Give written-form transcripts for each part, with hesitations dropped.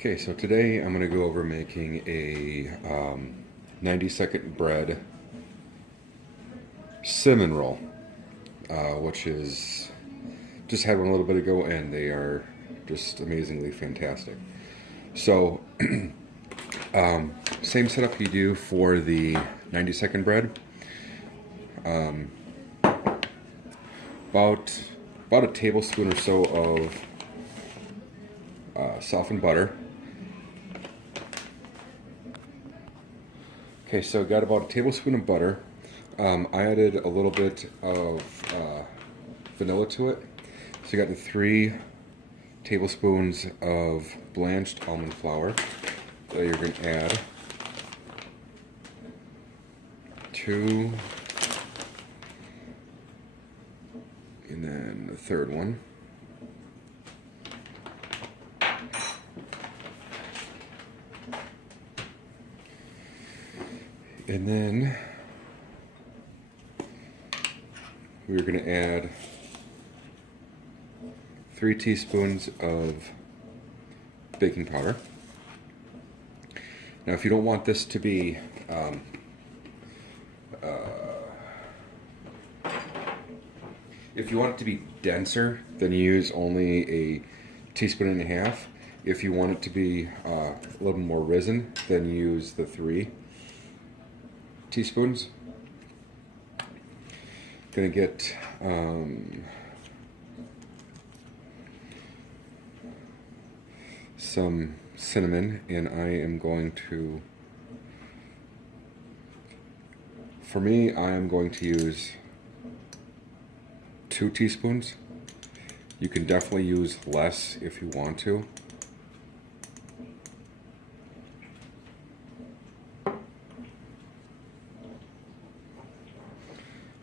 Okay, so today I'm going to go over making a 90-second bread cinnamon roll, which is just had one a little bit ago, and they are just amazingly fantastic. So, same setup you do for the 90-second bread. About about a tablespoon or so of softened butter. Okay, so got about a tablespoon of butter. I added a little bit of vanilla to it. So you got the 3 tablespoons of blanched almond flour that you're going to add. 2, and then the third one. And then we're going to add 3 teaspoons of baking powder. Now, if you don't want this to be if you want it to be denser, then you use only a teaspoon and a half. If you want it to be a little more risen, then use the 3 teaspoons. Gonna get some cinnamon, and I am going to, for me, I am going to use 2 teaspoons. You can definitely use less if you want to.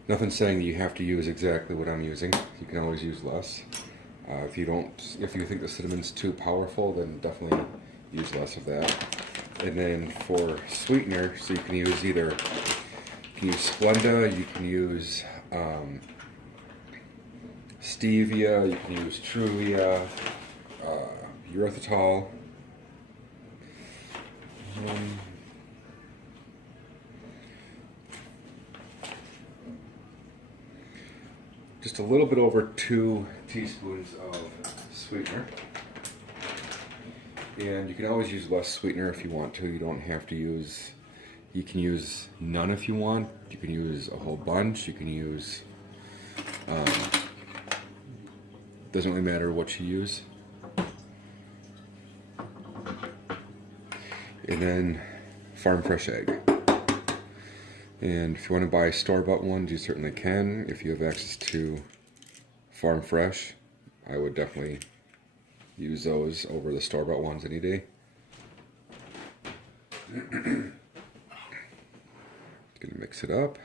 Nothing saying that you have to use exactly what I'm using. You can always use less. If you think the cinnamon's too powerful, then definitely use less of that. And then for sweetener, so you can use Splenda, you can use stevia, you can use Truvia, erythritol. Just a little bit over 2 teaspoons of sweetener. And you can always use less sweetener if you want to. You don't have to use, you can use none if you want. You can use a whole bunch. You can use, doesn't really matter what you use. And then farm fresh egg. And if you want to buy store-bought ones, you certainly can. If you have access to farm fresh, I would definitely use those over the store-bought ones any day. Gonna mix it up.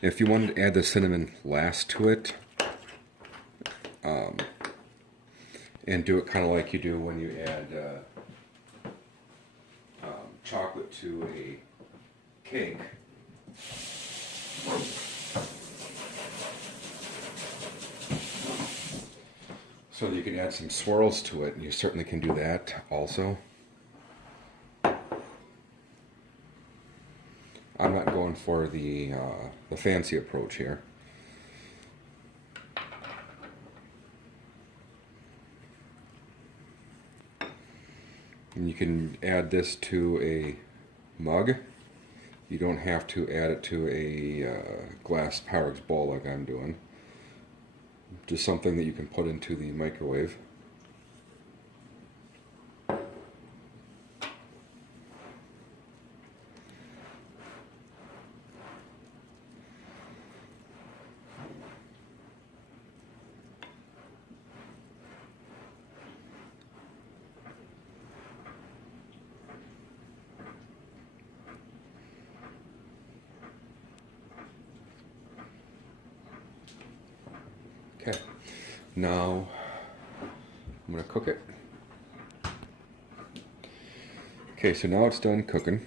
If you wanted to add the cinnamon last to it, and do it kind of like you do when you add chocolate to a cake. So that you can add some swirls to it, and you certainly can do that also. I'm not going for the fancy approach here. And you can add this to a mug. You don't have to add it to a glass Pyrex bowl like I'm doing. Just something that you can put into the microwave. Okay, now I'm going to cook it. Okay, so now it's done cooking.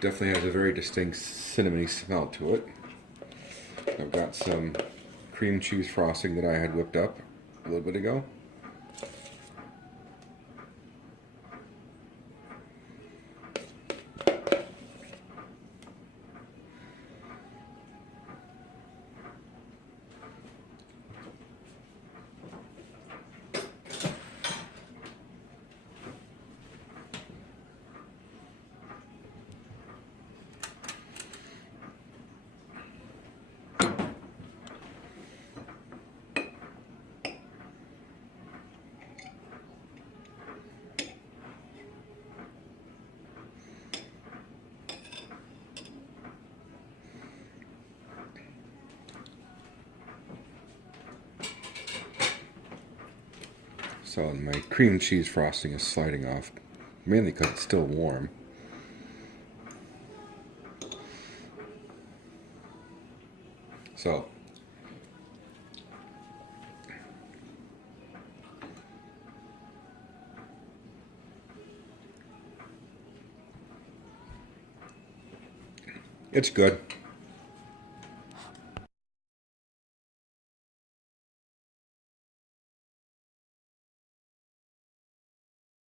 Definitely has a very distinct cinnamony smell to it. I've got some cream cheese frosting that I had whipped up a little bit ago. So my cream cheese frosting is sliding off, mainly because it's still warm. So it's good.